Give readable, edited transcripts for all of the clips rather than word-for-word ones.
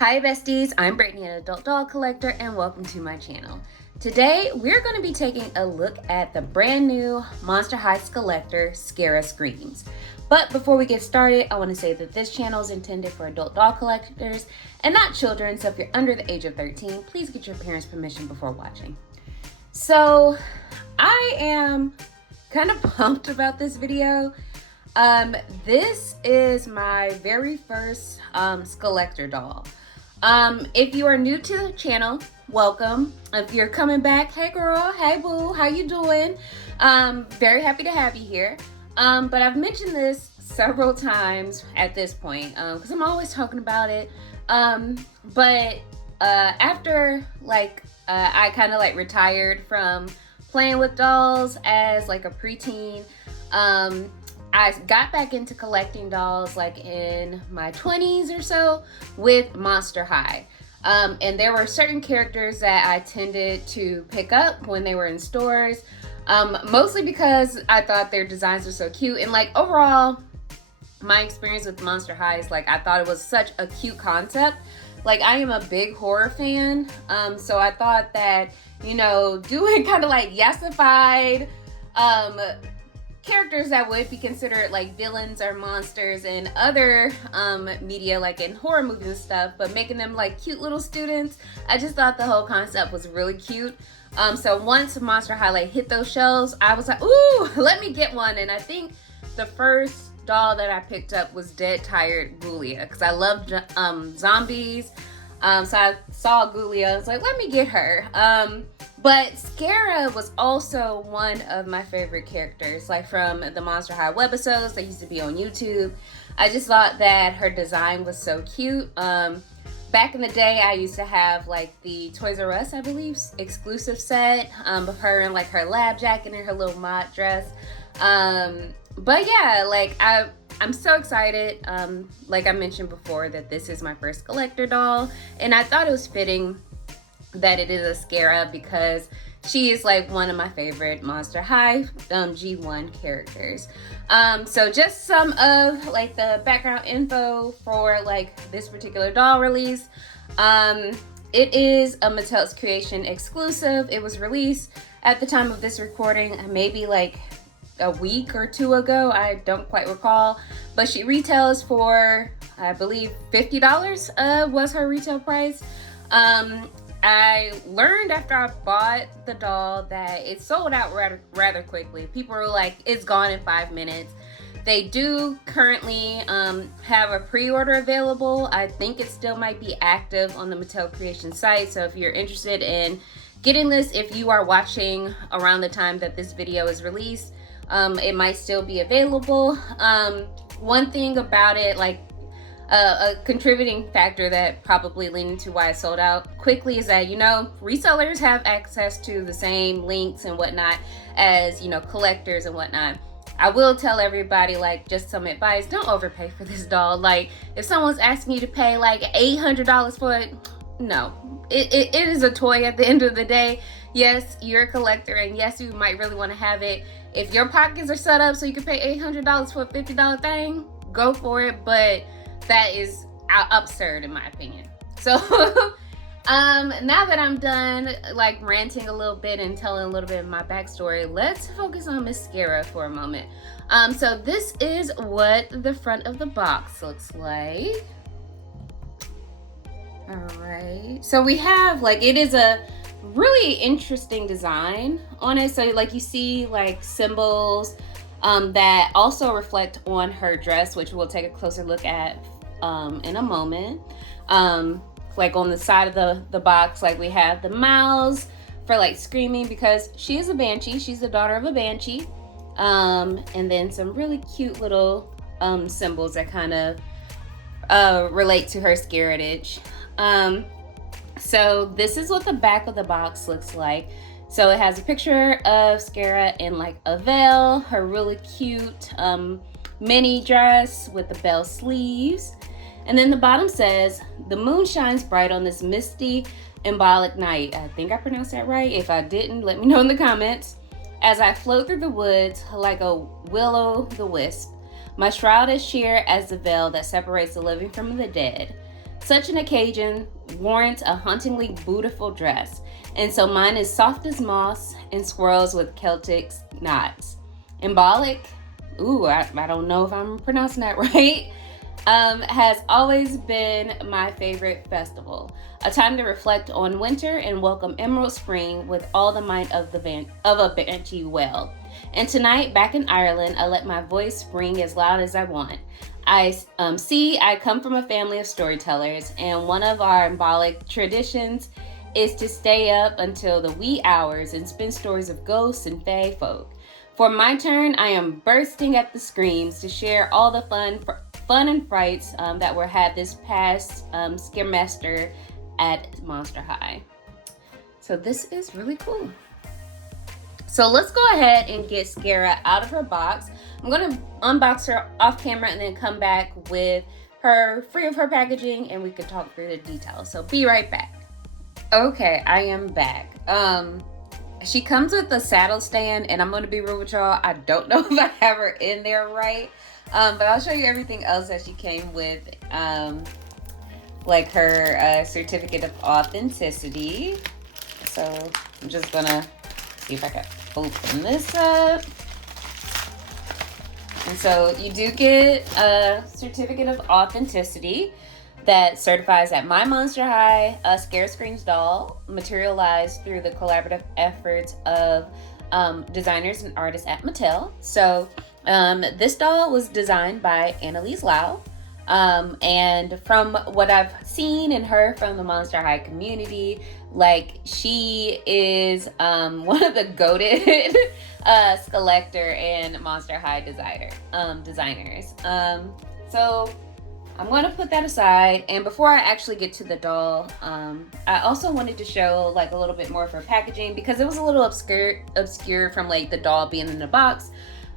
Hi besties, I'm Brittany, an adult doll collector, and welcome to my channel. Today, we're going to be taking a look at the brand new Monster High Skellector, Scarah Screams. But before we get started, I want to say that this channel is intended for adult doll collectors and not children, so if you're under the age of 13, please get your parents' permission before watching. So, I am kind of pumped about this video. This is my very first Skellector doll. If you are new to the channel, welcome. If you're coming back, hey girl, hey boo, how you doing? Very happy to have you here. But I've mentioned this several times at this point, because I'm always talking about it. After I kind of like retired from playing with dolls as like a preteen, I got back into collecting dolls like in my 20s or so with Monster High. And there were certain characters that I tended to pick up when they were in stores, mostly because I thought their designs were so cute. And like overall, my experience with Monster High is like, I thought it was such a cute concept. Like I am a big horror fan. So I thought that, you know, doing kind of like yassified, characters that would be considered like villains or monsters in other media, like in horror movies and stuff, but making them like cute little students, I just thought the whole concept was really cute. So once Monster High like hit those shelves, I was like, ooh, let me get one. And I think the first doll that I picked up was Dead Tired Ghoulia, because I loved zombies. So I saw Ghoulia, I was like, let me get her. But Scarah was also one of my favorite characters, like from the Monster High webisodes that used to be on YouTube. I just thought that her design was so cute. Back in the day, I used to have like the Toys R Us, I believe, exclusive set of her in like her lab jacket and her little mod dress. But yeah, like I'm so excited, like I mentioned before, that this is my first Skellector doll, and I thought it was fitting that it is a Scarah because she is like one of my favorite Monster High G1 characters. So just some of like the background info for like this particular doll release. It is a Mattel's Creation exclusive. It was released at the time of this recording, maybe like a week or two ago, I don't quite recall, but she retails for, I believe, $50 was her retail price. I learned after I bought the doll that it sold out rather quickly. People were like, it's gone in 5 minutes. They do currently have a pre-order available. I think it still might be active on the Mattel Creation site, so if you're interested in getting this, if you are watching around the time that this video is released, it might still be available. One thing about it, like a contributing factor that probably leaned into why it sold out quickly, is that, you know, resellers have access to the same links and whatnot as, you know, collectors and whatnot. I will tell everybody, like, just some advice: don't overpay for this doll. Like, if someone's asking you to pay like $800 for it, no, it is a toy at the end of the day. Yes, you're a collector, and yes, you might really want to have it. If your pockets are set up so you can pay $800 for a $50 thing, go for it, but that is absurd in my opinion. So now that I'm done like ranting a little bit and telling a little bit of my backstory, let's focus on Miss Scarah for a moment. So this is what the front of the box looks like. All right, so we have like, it is a really interesting design on it. So like you see like symbols that also reflect on her dress, which we'll take a closer look at in a moment. Like on the side of the box, like we have the mouths for like screaming, because she is a banshee. She's the daughter of a banshee. And then some really cute little symbols that kind of relate to her Scarahage. So this is what the back of the box looks like. So it has a picture of Scarah in like a veil, her really cute mini dress with the bell sleeves. And then the bottom says, "The moon shines bright on this misty, symbolic night." I think I pronounced that right. If I didn't, let me know in the comments. "As I float through the woods like a will-o'-the-wisp, my shroud as sheer as the veil that separates the living from the dead. Such an occasion warrants a hauntingly beautiful dress, and so mine is soft as moss and swirls with Celtic knots. Embolic, I don't know if I'm pronouncing that right, has always been my favorite festival. A time to reflect on winter and welcome emerald spring with all the might of a banshee wail. And tonight, back in Ireland, I let my voice ring as loud as I want. I come from a family of storytellers, and one of our embolic traditions is to stay up until the wee hours and spin stories of ghosts and fae folk. For my turn, I am bursting at the screams to share all the fun and frights that were had this past Skellector at Monster High. So this is really cool. So let's go ahead and get Scarah out of her box. I'm going to unbox her off camera and then come back with her free of her packaging and we can talk through the details. So be right back. Okay, I am back. She comes with a saddle stand, and I'm going to be real with y'all. I don't know if I have her in there right. But I'll show you everything else that she came with. Like her certificate of authenticity. So I'm just going to see if I can open this up. And so you do get a certificate of authenticity that certifies that my Monster High Scare Screams doll materialized through the collaborative efforts of designers and artists at Mattel. So this doll was designed by Annalise Lau. And from what I've seen and heard from the Monster High community, like she is one of the goated Skellector and Monster High designers. So I'm going to put that aside, and before I actually get to the doll, I also wanted to show like a little bit more of her packaging because it was a little obscure from like the doll being in the box.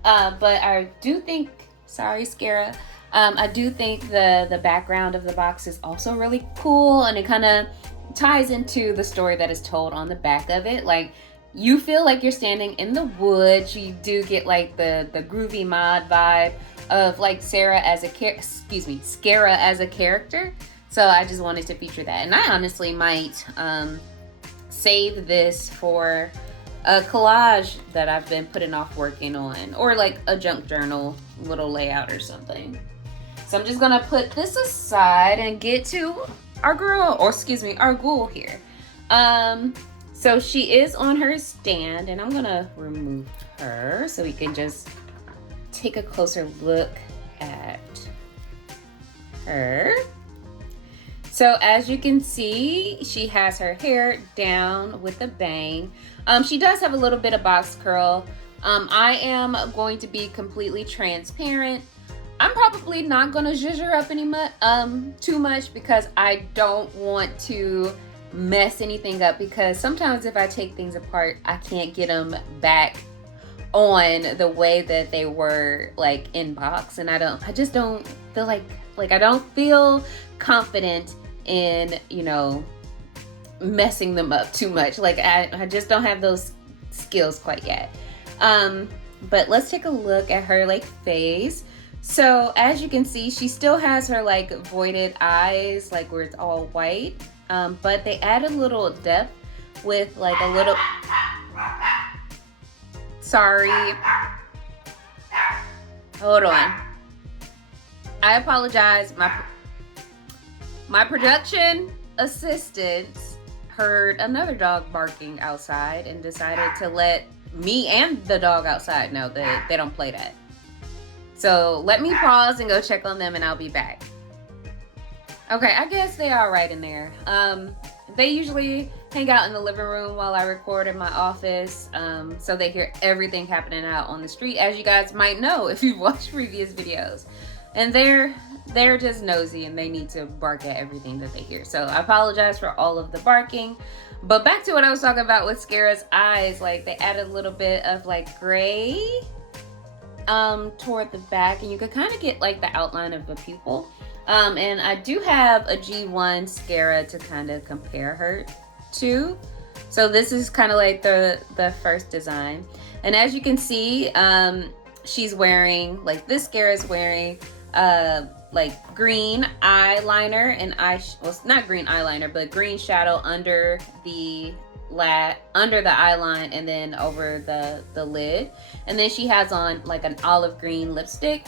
But I do think, sorry Scarah, I do think the background of the box is also really cool, and it kind of ties into the story that is told on the back of it. Like, you feel like you're standing in the woods. You do get like the groovy mod vibe of like Scarah as a character. So I just wanted to feature that. And I honestly might save this for a collage that I've been putting off working on, or like a junk journal little layout or something. So I'm just gonna put this aside and get to our ghoul here. So she is on her stand, and I'm gonna remove her so we can just take a closer look at her. So as you can see, she has her hair down with a bang. She does have a little bit of box curl. I am going to be completely transparent. I'm probably not gonna zhuzh her up too much because I don't want to mess anything up, because sometimes if I take things apart, I can't get them back on the way that they were like in box, and I just don't feel like I don't feel confident in, you know, messing them up too much. Like I just don't have those skills quite yet. But let's take a look at her like face. So as you can see, she still has her like voided eyes, like where it's all white. But they add a little depth with like a little, sorry, hold on, I apologize. My production assistants heard another dog barking outside and decided to let me and the dog outside know that they don't play that. So let me pause and go check on them, and I'll be back. Okay, I guess they are right in there. They usually hang out in the living room while I record in my office, so they hear everything happening out on the street, as you guys might know if you've watched previous videos. And they're just nosy, and they need to bark at everything that they hear. So I apologize for all of the barking. But back to what I was talking about with Scarah's eyes, like they added a little bit of like gray toward the back, and you could kind of get like the outline of a pupil. And I do have a G1 Scarah to kind of compare her to. So this is kind of like the first design. And as you can see, she's wearing, like this Scarah is wearing like green eyeliner and well, not green eyeliner, but green shadow under the eye line and then over the lid. And then she has on like an olive green lipstick,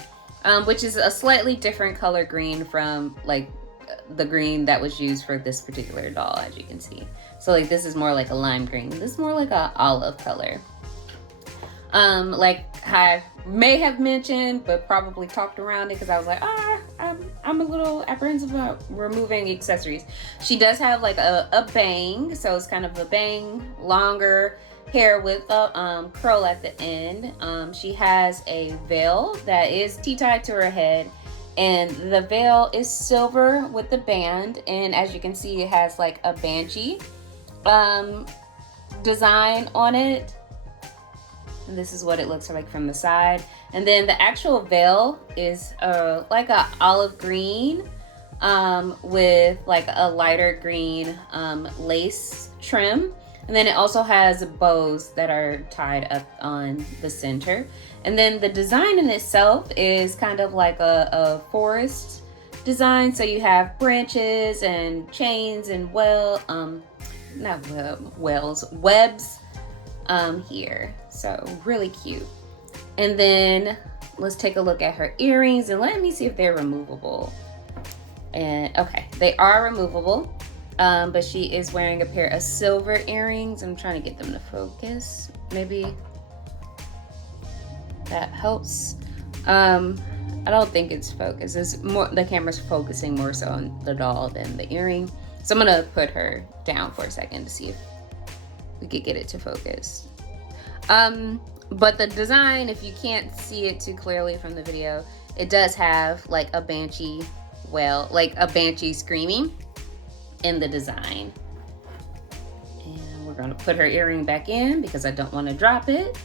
which is a slightly different color green from like the green that was used for this particular doll, as you can see. So like this is more like a lime green. This is more like a olive color. Like I may have mentioned, but probably talked around it because I was like, I'm a little apprehensive about removing accessories. She does have like a bang, so it's kind of a bang, longer hair with a curl at the end. She has a veil that is T-tied to her head, and the veil is silver with the band, and as you can see, it has like a banshee design on it. And this is what it looks like from the side. And then the actual veil is like a olive green with like a lighter green lace trim. And then it also has bows that are tied up on the center. And then the design in itself is kind of like a forest design. So you have branches and chains and webs here. So really cute. And then let's take a look at her earrings and let me see if they're removable. And okay, they are removable, but she is wearing a pair of silver earrings. I'm trying to get them to focus. Maybe that helps. I don't think it's focused. It's more, the camera's focusing more so on the doll than the earring. So I'm gonna put her down for a second to see if we could get it to focus. But the design, if you can't see it too clearly from the video, it does have like a banshee like a banshee screaming in the design. And we're gonna put her earring back in because I don't want to drop it.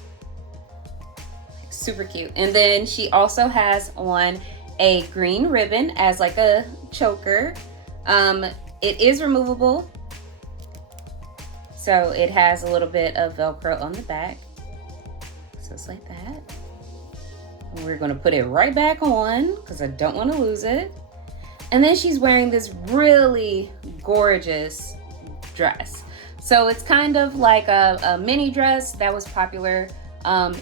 Super cute. And then she also has on a green ribbon as like a choker. It is removable. So it has a little bit of Velcro on the back. So it's like that. And we're gonna put it right back on because I don't want to lose it. And then she's wearing this really gorgeous dress. So it's kind of like a mini dress that was popular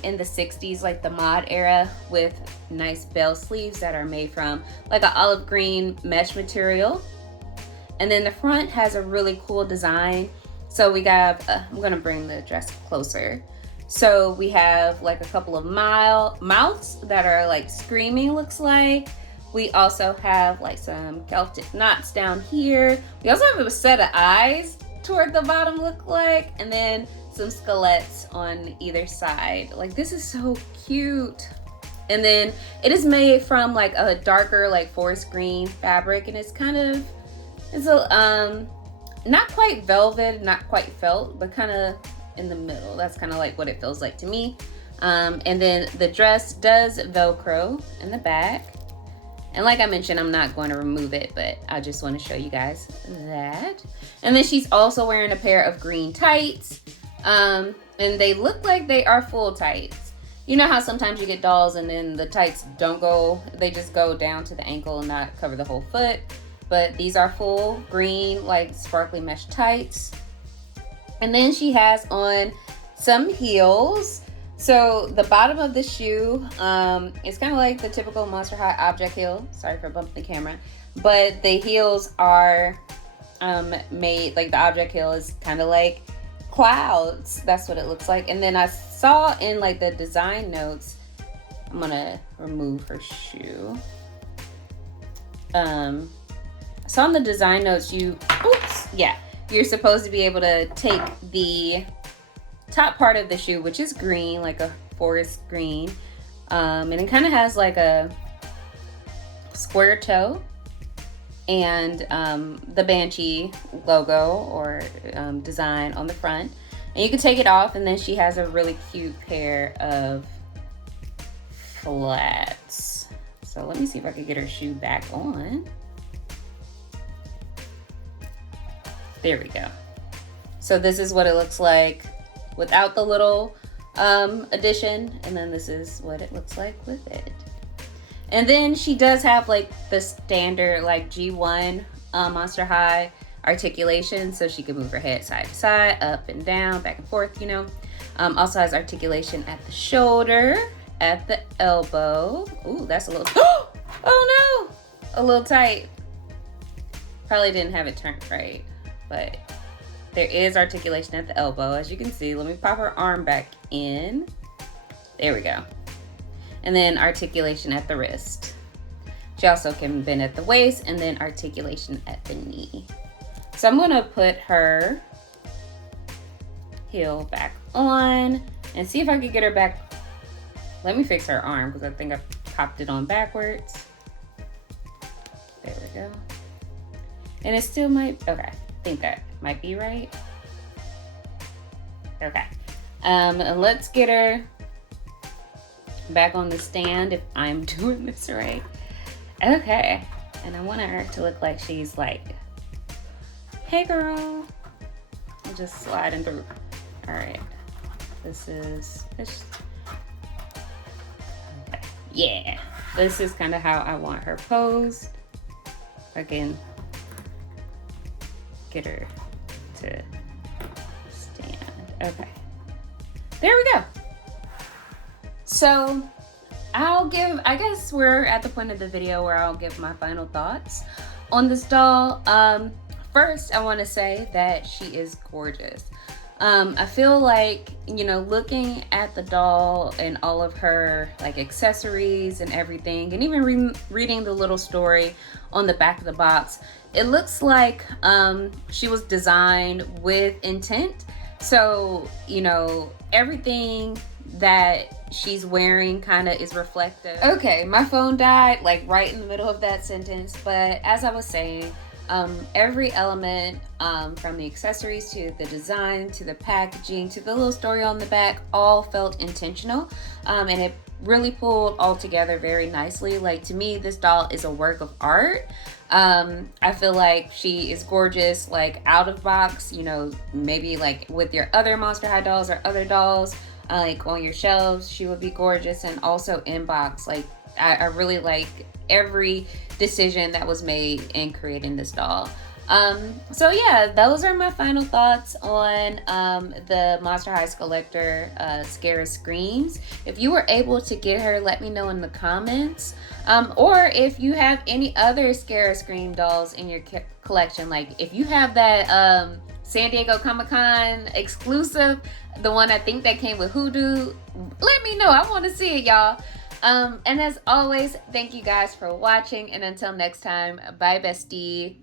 in the 60s, like the mod era, with nice bell sleeves that are made from like an olive green mesh material. And then the front has a really cool design. So we got, I'm gonna bring the dress closer. So we have like a couple of mouths that are like screaming, looks like. We also have like some Celtic knots down here. We also have a set of eyes toward the bottom, look like, and then some skelettes on either side. Like this is so cute. And then it is made from like a darker like forest green fabric, and it's kind of, it's a not quite velvet, not quite felt, but kind of in the middle. That's kind of like what it feels like to me. And then the dress does Velcro in the back. And like I mentioned, I'm not going to remove it, but I just want to show you guys that. And then she's also wearing a pair of green tights. And they look like they are full tights. You know how sometimes you get dolls and then the tights don't go, they just go down to the ankle and not cover the whole foot. But these are full green, like sparkly mesh tights. And then she has on some heels. So the bottom of the shoe is kind of like the typical Monster High object heel. Sorry for bumping the camera. But the heels are made, like the object heel is kind of like clouds. That's what it looks like. And then I saw in like the design notes, I'm gonna remove her shoe. I saw in the design notes you're supposed to be able to take the top part of the shoe, which is green, like a forest green, and it kind of has like a square toe and the Banshee logo or design on the front, and you can take it off. And then she has a really cute pair of flats. So let me see if I can get her shoe back on. There we go. So this is what it looks like without the little addition, and then this is what it looks like with it. And then she does have like the standard like G1 Monster High articulation, so she can move her head side to side, up and down, back and forth, you know. Also has articulation at the shoulder, at the elbow. Ooh, that's a little, oh no, a little tight. Probably didn't have it turned right, but there is articulation at the elbow, as you can see. Let me pop her arm back in. There we go. And then articulation at the wrist. She also can bend at the waist, and then articulation at the knee. So I'm gonna put her heel back on and see if I can get her back. Let me fix her arm because I think I popped it on backwards. There we go. And it still might, okay, I think that might be right. Okay, let's get her back on the stand if I'm doing this right. Okay, and I want her to look like she's like, hey girl, I'm just sliding through. All right, this is, okay. Yeah, this is kind of how I want her posed. Again, get her to stand. Okay, there we go. So I guess we're at the point of the video where I'll give my final thoughts on this doll. First, I want to say that she is gorgeous. I feel like, you know, looking at the doll and all of her like accessories and everything, and even reading the little story on the back of the box, it looks like she was designed with intent. So, you know, everything that she's wearing kind of is reflective. Okay, my phone died like right in the middle of that sentence, but as I was saying, every element, from the accessories to the design to the packaging to the little story on the back, all felt intentional, and it really pulled all together very nicely. Like, to me, this doll is a work of art. I feel like she is gorgeous, like out of box, you know, maybe like with your other Monster High dolls or other dolls, like on your shelves, she would be gorgeous. And also in box, like I really like every decision that was made in creating this doll. So yeah, those are my final thoughts on the Monster High Skellector Scarah Screams. If you were able to get her, let me know in the comments. Or if you have any other Scarah Scream dolls in your collection, like if you have that San Diego Comic-Con exclusive, the one I think that came with Hoodoo, let me know. I want to see it, y'all. And as always, thank you guys for watching, and until next time, bye bestie.